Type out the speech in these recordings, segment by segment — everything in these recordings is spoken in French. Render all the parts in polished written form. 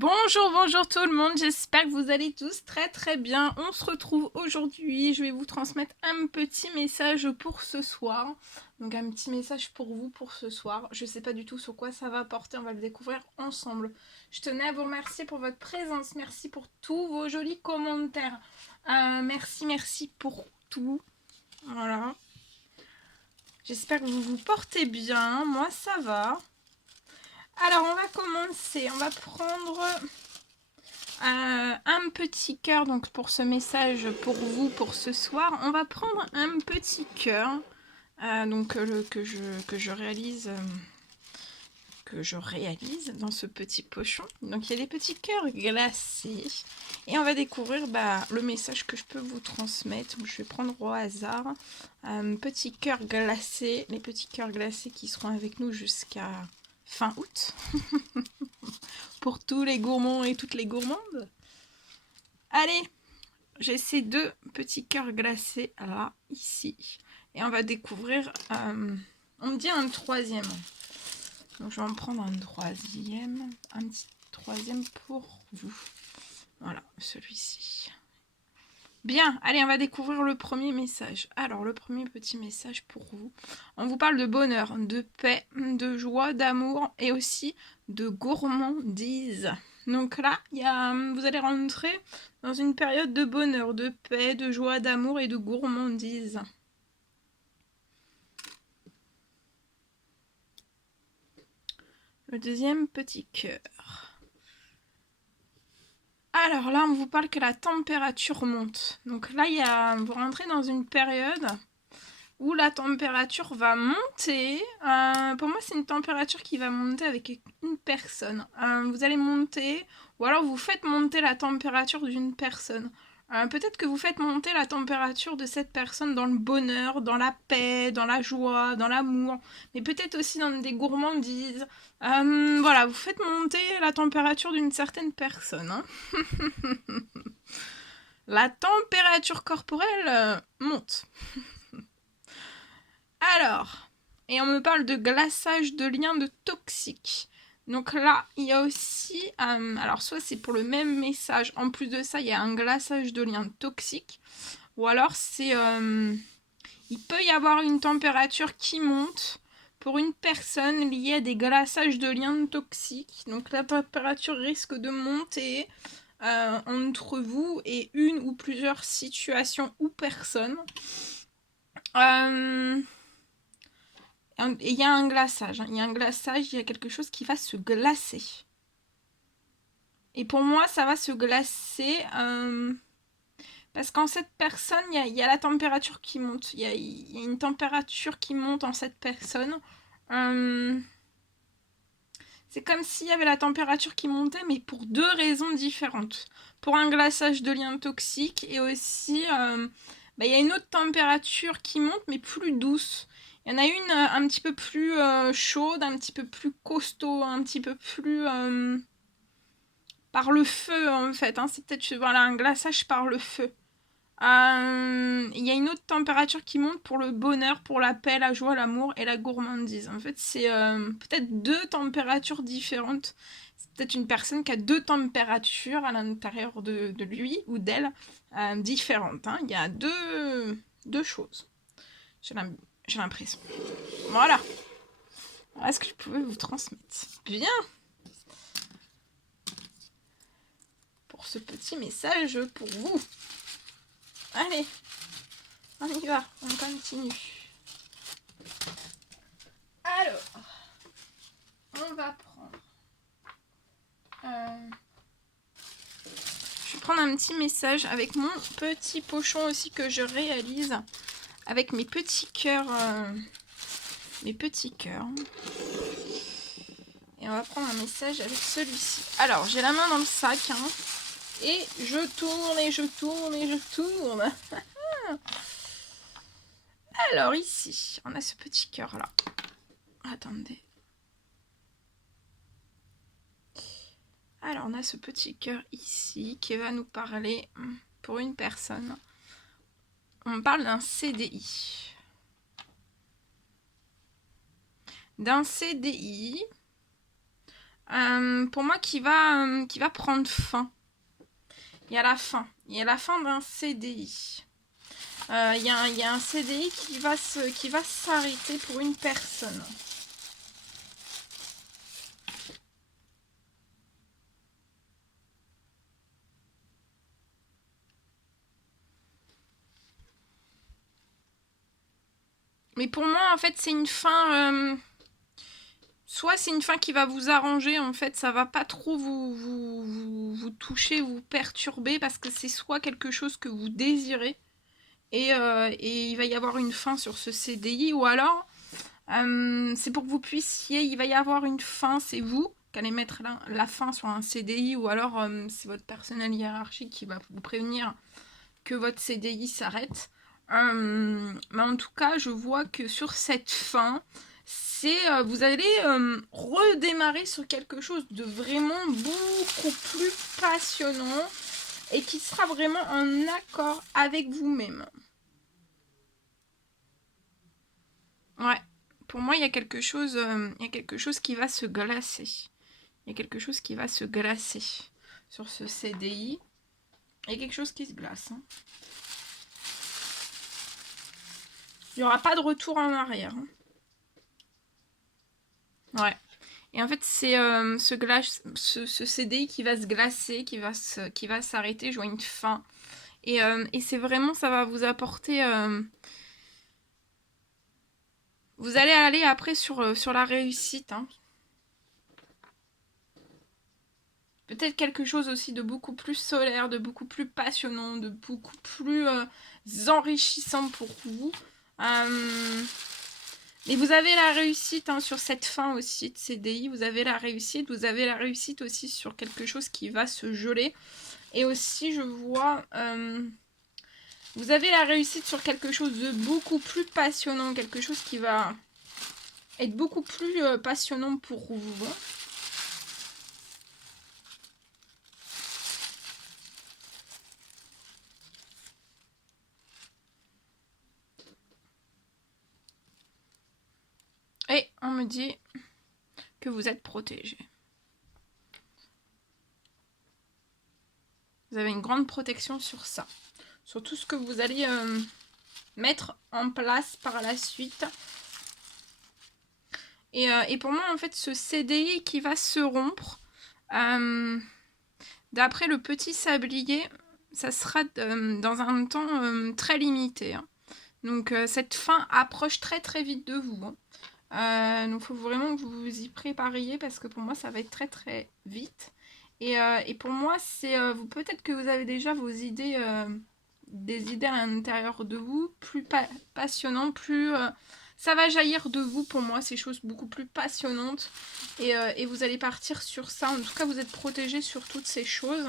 Bonjour, bonjour tout le monde, j'espère que vous allez tous très bien. On se retrouve aujourd'hui, je vais vous transmettre un petit message pour ce soir. Donc un petit message pour vous pour ce soir. Je sais pas du tout sur quoi ça va porter, on va le découvrir ensemble. Je tenais à vous remercier pour votre présence, merci pour tous vos jolis commentaires. Merci pour tout. Voilà. J'espère que vous vous portez bien, moi ça va. Alors on va commencer, on va prendre... un petit cœur donc pour ce message pour vous pour ce soir. On va prendre un petit cœur que je réalise dans ce petit pochon. Donc il y a des petits cœurs glacés et on va découvrir le message que je peux vous transmettre. Je vais prendre au hasard un petit cœur glacé, les petits cœurs glacés qui seront avec nous jusqu'à fin août. Pour tous les gourmands et toutes les gourmandes. Allez, j'ai ces deux petits cœurs glacés là, ici. Et on va découvrir, on me dit un troisième. Donc je vais en prendre un troisième, un petit troisième pour vous. Voilà, celui-ci. Bien, allez, on va découvrir le premier message. Alors, le premier petit message pour vous. On vous parle de bonheur, de paix, de joie, d'amour et aussi de gourmandise. Donc là, vous allez rentrer dans une période de bonheur, de paix, de joie, d'amour et de gourmandise. Le deuxième petit cœur. Alors là, on vous parle que la température monte. Donc là, vous rentrez dans une période où la température va monter. Pour moi, c'est une température qui va monter avec une personne. Vous allez monter, ou alors vous faites monter la température d'une personne. Peut-être que vous faites monter la température de cette personne dans le bonheur, dans la paix, dans la joie, dans l'amour, mais peut-être aussi dans des gourmandises. Voilà, vous faites monter la température d'une certaine personne. Hein. La température corporelle monte. Alors, et on me parle de glaçage de liens de toxiques. Donc là, il y a aussi, alors soit c'est pour le même message, en plus de ça, il y a un glaçage de liens toxiques, ou alors c'est, il peut y avoir une température qui monte pour une personne liée à des glaçages de liens toxiques. Donc la température risque de monter entre vous et une ou plusieurs situations ou personnes. Et il y a un glaçage, hein. Il y a un glaçage, il y a quelque chose qui va se glacer. Et pour moi, ça va se glacer parce qu'en cette personne, il y a la température qui monte. Il y a une température qui monte en cette personne. C'est comme s'il y avait la température qui montait, mais pour deux raisons différentes. Pour un glaçage de liens toxiques et aussi, il y a une autre température qui monte, mais plus douce. Il y en a une un petit peu plus chaude, un petit peu plus costaud, un petit peu plus par le feu en fait. Hein. C'est peut-être un glaçage par le feu. Il y a une autre température qui monte pour le bonheur, pour la paix, la joie, l'amour et la gourmandise. En fait, c'est peut-être deux températures différentes. C'est peut-être une personne qui a deux températures à l'intérieur de lui ou d'elle différentes. Hein. Il y a deux choses. J'ai l'impression. Voilà. Voilà ce que je pouvais vous transmettre. Bien. Pour ce petit message pour vous. Allez. On y va, on continue. Alors, on va prendre... je vais prendre un petit message avec mon petit pochon aussi que je réalise avec mes petits cœurs. Mes petits cœurs. Et on va prendre un message avec celui-ci. Alors, j'ai la main dans le sac. Hein, et je tourne et je tourne et je tourne. Alors, ici, on a ce petit cœur là. Attendez. Alors, on a ce petit cœur ici qui va nous parler pour une personne. On parle d'un CDI. D'un CDI. pour moi qui va prendre fin. Il y a la fin. Il y a la fin d'un CDI. Il y a un CDI qui va s'arrêter pour une personne. Mais pour moi, en fait, c'est une fin... soit c'est une fin qui va vous arranger, en fait, ça va pas trop vous toucher, vous perturber, parce que c'est soit quelque chose que vous désirez, et il va y avoir une fin sur ce CDI, ou alors, c'est pour que vous puissiez, il va y avoir une fin, c'est vous qui allez mettre la fin sur un CDI, ou alors c'est votre personnel hiérarchique qui va vous prévenir que votre CDI s'arrête. Mais en tout cas, je vois que sur cette fin, vous allez redémarrer sur quelque chose de vraiment beaucoup plus passionnant et qui sera vraiment en accord avec vous-même. Ouais, pour moi, il y a quelque chose qui va se glacer. Il y a quelque chose qui va se glacer sur ce CDI. Il y a quelque chose qui se glace. Hein. Il n'y aura pas de retour en arrière. Hein. Ouais. Et en fait, c'est ce CDI qui va se glacer, qui va s'arrêter, je vois une fin. Et c'est vraiment, ça va vous apporter... vous allez aller après sur la réussite. Hein. Peut-être quelque chose aussi de beaucoup plus solaire, de beaucoup plus passionnant, de beaucoup plus enrichissant pour vous. Et vous avez la réussite hein, sur cette fin aussi de CDI, vous avez la réussite aussi sur quelque chose qui va se geler. Et aussi, je vois, vous avez la réussite sur quelque chose de beaucoup plus passionnant, quelque chose qui va être beaucoup plus passionnant pour vous. Et on me dit que vous êtes protégé. Vous avez une grande protection sur ça. Sur tout ce que vous allez mettre en place par la suite. Et pour moi, en fait, ce CDI qui va se rompre, d'après le petit sablier, ça sera dans un temps très limité. Hein. Donc, cette fin approche très très vite de vous. Hein. Donc, il faut vraiment que vous vous y prépariez parce que pour moi, ça va être très très vite. Et pour moi, c'est peut-être que vous avez déjà vos idées, des idées à l'intérieur de vous, plus passionnantes, plus... ça va jaillir de vous pour moi, ces choses beaucoup plus passionnantes. Et vous allez partir sur ça. En tout cas, vous êtes protégé sur toutes ces choses.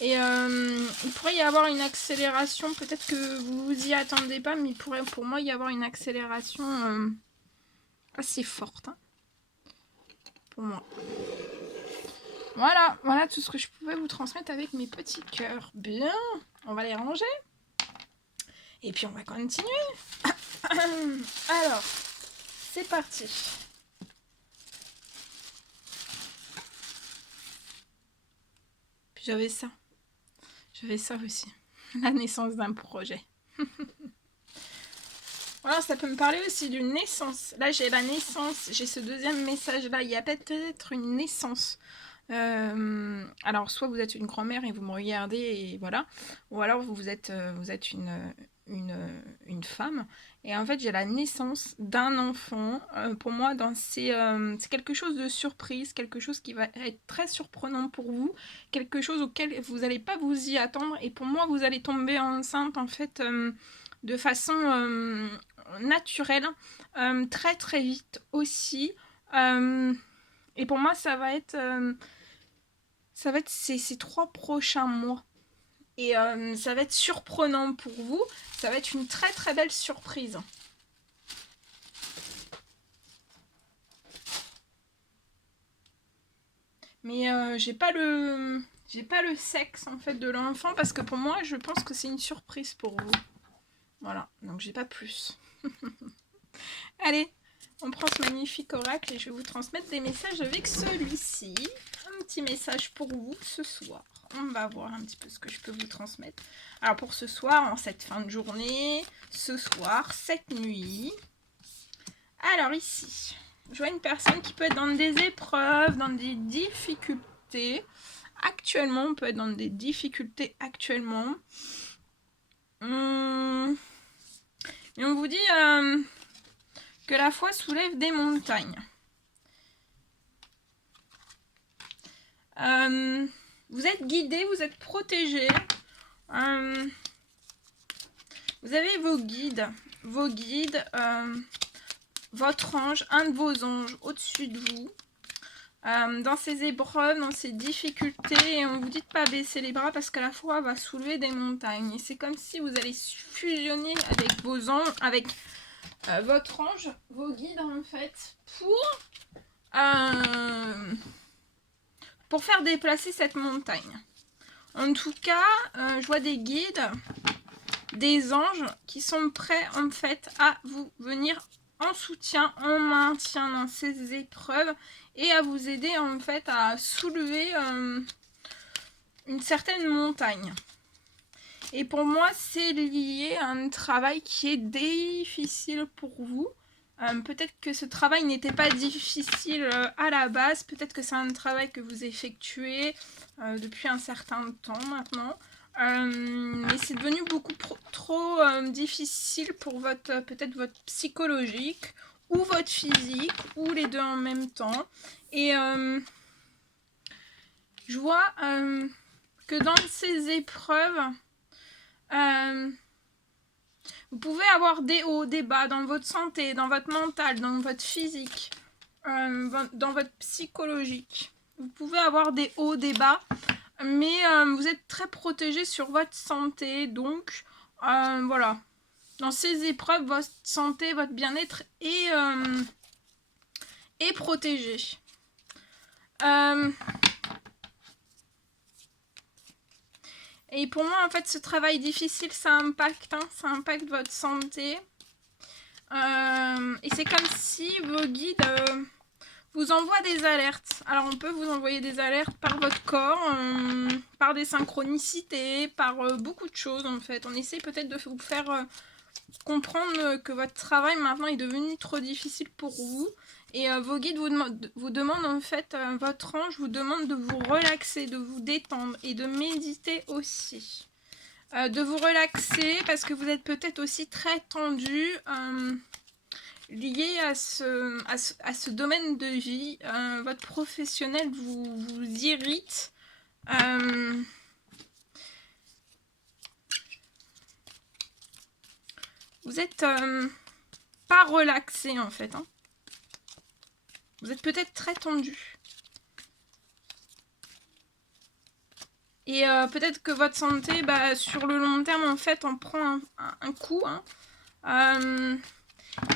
Et il pourrait y avoir une accélération. Peut-être que vous vous y attendez pas, mais il pourrait pour moi y avoir une accélération assez forte. Hein, pour moi. Voilà tout ce que je pouvais vous transmettre avec mes petits cœurs. Bien, on va les ranger. Et puis on va continuer. Alors, c'est parti. Puis j'avais ça aussi. La naissance d'un projet. Voilà, ça peut me parler aussi d'une naissance. Là, j'ai la naissance. J'ai ce deuxième message là. Il y a peut-être une naissance. Alors, soit vous êtes une grand-mère et vous me regardez et voilà. Ou alors vous êtes une femme. Et en fait, j'ai la naissance d'un enfant. Pour moi, c'est quelque chose de surprise, quelque chose qui va être très surprenant pour vous, quelque chose auquel vous n'allez pas vous y attendre. Et pour moi, vous allez tomber enceinte en fait de façon naturelle, très très vite aussi. Et pour moi, ça va être ces 3 prochains mois. Et ça va être surprenant pour vous. Ça va être une très très belle surprise. Mais j'ai pas le sexe en fait de l'enfant parce que pour moi je pense que c'est une surprise pour vous. Voilà, donc j'ai pas plus. Allez, On prend ce magnifique oracle et je vais vous transmettre des messages avec celui-ci. Un petit message pour vous ce soir. On va voir un petit peu ce que je peux vous transmettre. Alors pour ce soir, en cette fin de journée, ce soir, cette nuit. Alors ici, je vois une personne qui peut être dans des épreuves, dans des difficultés. Actuellement, on peut être dans des difficultés actuellement. Et on vous dit que la foi soulève des montagnes. Vous êtes guidé, vous êtes protégé. Vous avez vos guides, votre ange, un de vos anges au-dessus de vous. Dans ces épreuves, dans ces difficultés, et on vous dit de pas baisser les bras parce que la foi va soulever des montagnes. Et c'est comme si vous allez fusionner avec vos anges, avec votre ange, vos guides en fait, pour faire déplacer cette montagne. En tout cas, je vois des guides, des anges qui sont prêts en fait à vous venir en soutien, en maintien dans ces épreuves et à vous aider en fait à soulever une certaine montagne. Et pour moi, c'est lié à un travail qui est difficile pour vous. Peut-être que ce travail n'était pas difficile à la base, peut-être que c'est un travail que vous effectuez depuis un certain temps maintenant. Mais c'est devenu beaucoup trop difficile pour votre peut-être votre psychologique ou votre physique ou les deux en même temps. Et je vois que dans ces épreuves, vous pouvez avoir des hauts, des bas dans votre santé, dans votre mental, dans votre physique, dans votre psychologique. Vous pouvez avoir des hauts, des bas. Mais vous êtes très protégé sur votre santé, donc voilà. Dans ces épreuves, votre santé, votre bien-être est protégé. Et pour moi, en fait, ce travail difficile, ça impacte votre santé. Et c'est comme si vos guides vous envoie des alertes. Alors on peut vous envoyer des alertes par votre corps, par des synchronicités, par beaucoup de choses en fait. On essaie peut-être de vous faire comprendre que votre travail maintenant est devenu trop difficile pour vous. Et vos guides vous demandent en fait, votre ange vous demande de vous relaxer, de vous détendre et de méditer aussi. De vous relaxer parce que vous êtes peut-être aussi très tendu. Lié à ce domaine de vie, votre professionnel vous irrite. Vous êtes pas relaxé en fait. Hein. Vous êtes peut-être très tendu. Et peut-être que votre santé, sur le long terme, en fait, en prend un coup. Hein.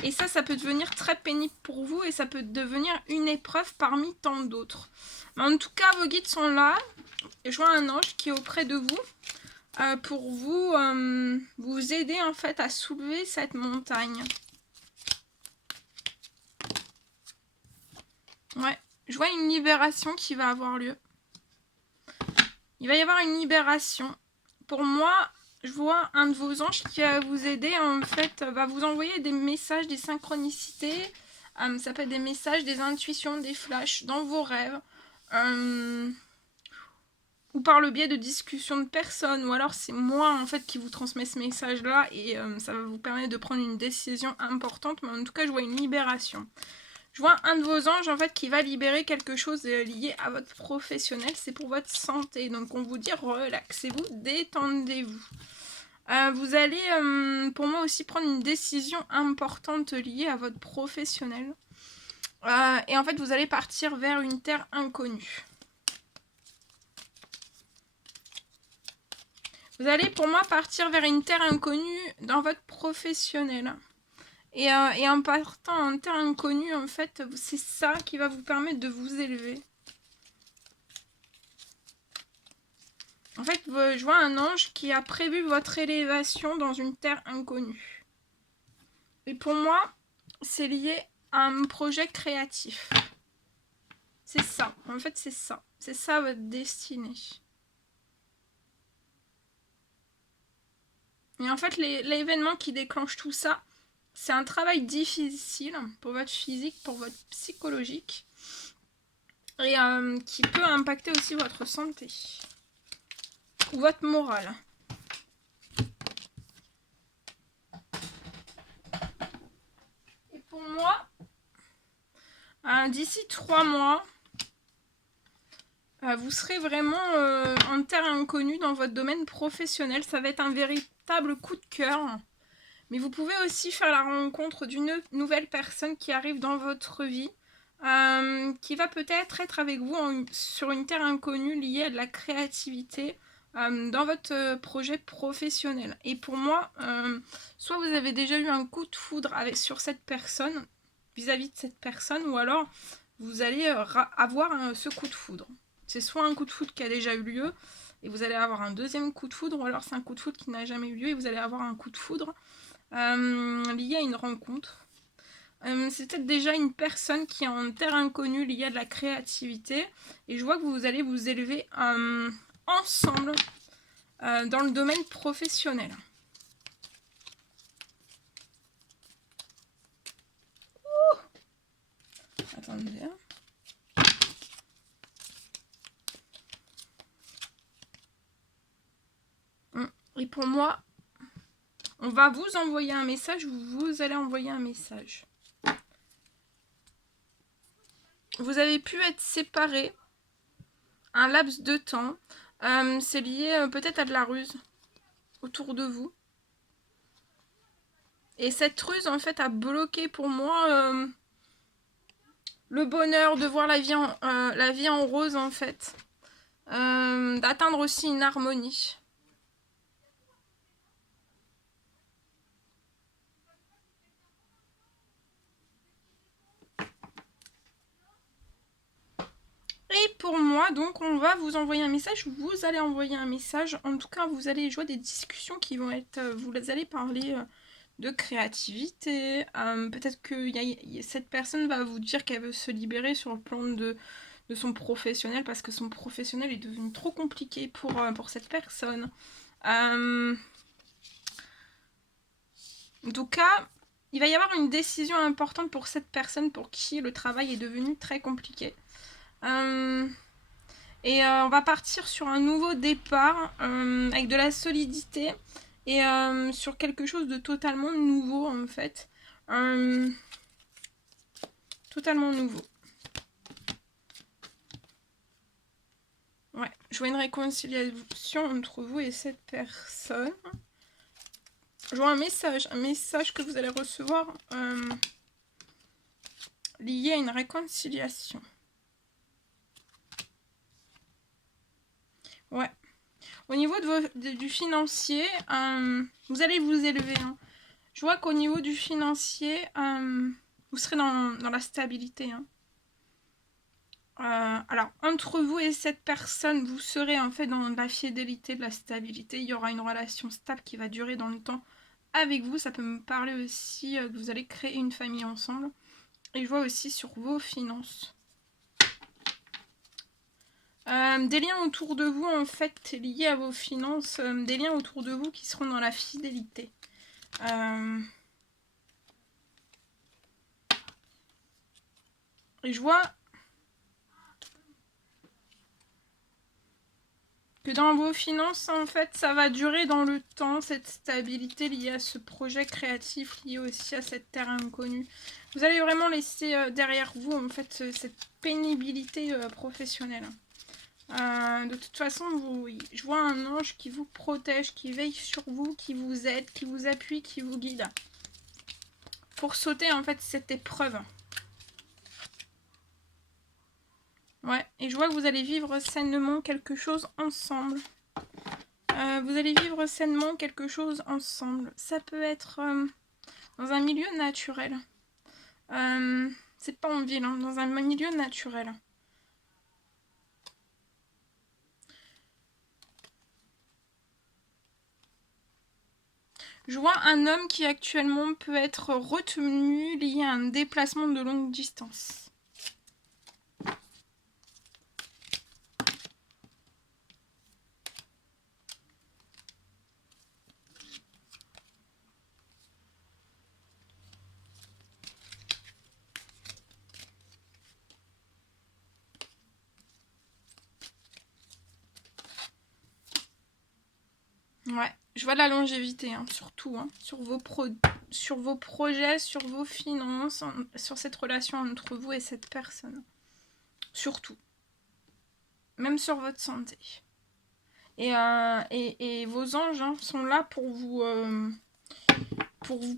Et ça peut devenir très pénible pour vous et ça peut devenir une épreuve parmi tant d'autres. Mais en tout cas, vos guides sont là. Je vois un ange qui est auprès de vous pour vous aider en fait à soulever cette montagne. Ouais, je vois une libération qui va avoir lieu. Il va y avoir une libération. Pour moi, je vois un de vos anges qui va vous aider, en fait, va vous envoyer des messages, des synchronicités. Ça peut être des messages, des intuitions, des flashs dans vos rêves. Ou par le biais de discussions de personnes. Ou alors c'est moi, en fait, qui vous transmets ce message-là. Et ça va vous permettre de prendre une décision importante. Mais en tout cas, je vois une libération. Je vois un de vos anges, en fait, qui va libérer quelque chose lié à votre professionnel. C'est pour votre santé. Donc, on vous dit relaxez-vous, détendez-vous. Vous allez, pour moi aussi, prendre une décision importante liée à votre professionnel. Et en fait, vous allez partir vers une terre inconnue. Vous allez, pour moi, partir vers une terre inconnue dans votre professionnel. Et en partant en terre inconnue, en fait, c'est ça qui va vous permettre de vous élever. En fait, je vois un ange qui a prévu votre élévation dans une terre inconnue. Et pour moi, c'est lié un projet créatif. C'est ça, en fait c'est ça. C'est ça votre destinée. Et en fait l'événement qui déclenche tout ça, c'est un travail difficile pour votre physique, pour votre psychologique. Et qui peut impacter aussi votre santé. Ou votre morale. Et pour moi, d'ici 3 mois, vous serez vraiment en terre inconnue dans votre domaine professionnel. Ça va être un véritable coup de cœur. Mais vous pouvez aussi faire la rencontre d'une nouvelle personne qui arrive dans votre vie. Qui va peut-être être avec vous sur une terre inconnue liée à de la créativité dans votre projet professionnel. Et pour moi, soit vous avez déjà eu un coup de foudre sur cette personne, vis-à-vis de cette personne, ou alors vous allez avoir ce coup de foudre. C'est soit un coup de foudre qui a déjà eu lieu, et vous allez avoir un deuxième coup de foudre, ou alors c'est un coup de foudre qui n'a jamais eu lieu, et vous allez avoir un coup de foudre lié à une rencontre. C'est peut-être déjà une personne qui est en terre inconnue liée à de la créativité. Et je vois que vous allez vous élever ensemble dans le domaine professionnel. Ouh, attendez. Et pour moi, on va vous envoyer un message ou vous allez envoyer un message. Vous avez pu être séparés un laps de temps. C'est lié peut-être à de la ruse autour de vous. Et cette ruse, en fait, a bloqué pour moi le bonheur de voir la vie en rose, en fait. D'atteindre aussi une harmonie. Et pour moi, donc, on va vous envoyer un message. Vous allez envoyer un message. En tout cas, vous allez jouer des discussions qui vont être... vous allez parler de créativité. Peut-être que cette personne va vous dire qu'elle veut se libérer sur le plan de son professionnel parce que son professionnel est devenu trop compliqué pour cette personne. En tout cas, il va y avoir une décision importante pour cette personne pour qui le travail est devenu très compliqué. Et on va partir sur un nouveau départ avec de la solidité et sur quelque chose de totalement nouveau en fait. Totalement nouveau. Ouais, je vois une réconciliation entre vous et cette personne. Je vois un message que vous allez recevoir lié à une réconciliation. Ouais. Au niveau du financier, vous allez vous élever. Hein. Je vois qu'au niveau du financier, vous serez dans la stabilité. Hein. Alors, entre vous et cette personne, vous serez en fait dans la fidélité, de la stabilité. Il y aura une relation stable qui va durer dans le temps avec vous. Ça peut me parler aussi que vous allez créer une famille ensemble. Et je vois aussi sur vos finances. Des liens autour de vous, en fait, liés à vos finances. Des liens autour de vous qui seront dans la fidélité. Et je vois que dans vos finances, en fait, ça va durer dans le temps, cette stabilité liée à ce projet créatif, lié aussi à cette terre inconnue. Vous allez vraiment laisser derrière vous, en fait, cette pénibilité professionnelle. De toute façon, je vois un ange qui vous protège, qui veille sur vous, qui vous aide, qui vous appuie, qui vous guide. Pour sauter, en fait, cette épreuve. Ouais, et je vois que vous allez vivre sainement quelque chose ensemble. Vous allez vivre sainement quelque chose ensemble. Ça peut être dans un milieu naturel. C'est pas en ville, hein, dans un milieu naturel. Je vois un homme qui actuellement peut être retenu lié à un déplacement de longue distance. Ouais, je vois la longévité, hein, surtout, hein, sur vos projets, sur vos finances, sur cette relation entre vous et cette personne. Surtout. Même sur votre santé. Et vos anges, hein, sont là pour vous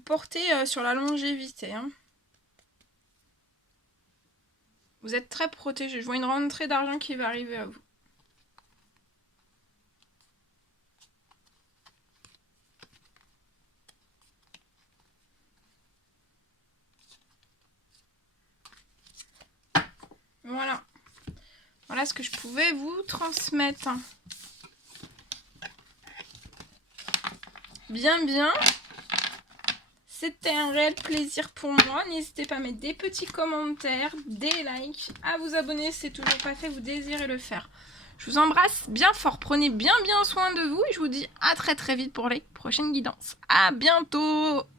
porter sur la longévité. Hein. Vous êtes très protégés. Je vois une rentrée d'argent qui va arriver à vous. Voilà. Voilà ce que je pouvais vous transmettre. Bien, bien. C'était un réel plaisir pour moi. N'hésitez pas à mettre des petits commentaires, des likes, à vous abonner si c'est toujours pas fait, vous désirez le faire. Je vous embrasse bien fort. Prenez bien soin de vous et je vous dis à très vite pour les prochaines guidances. À bientôt!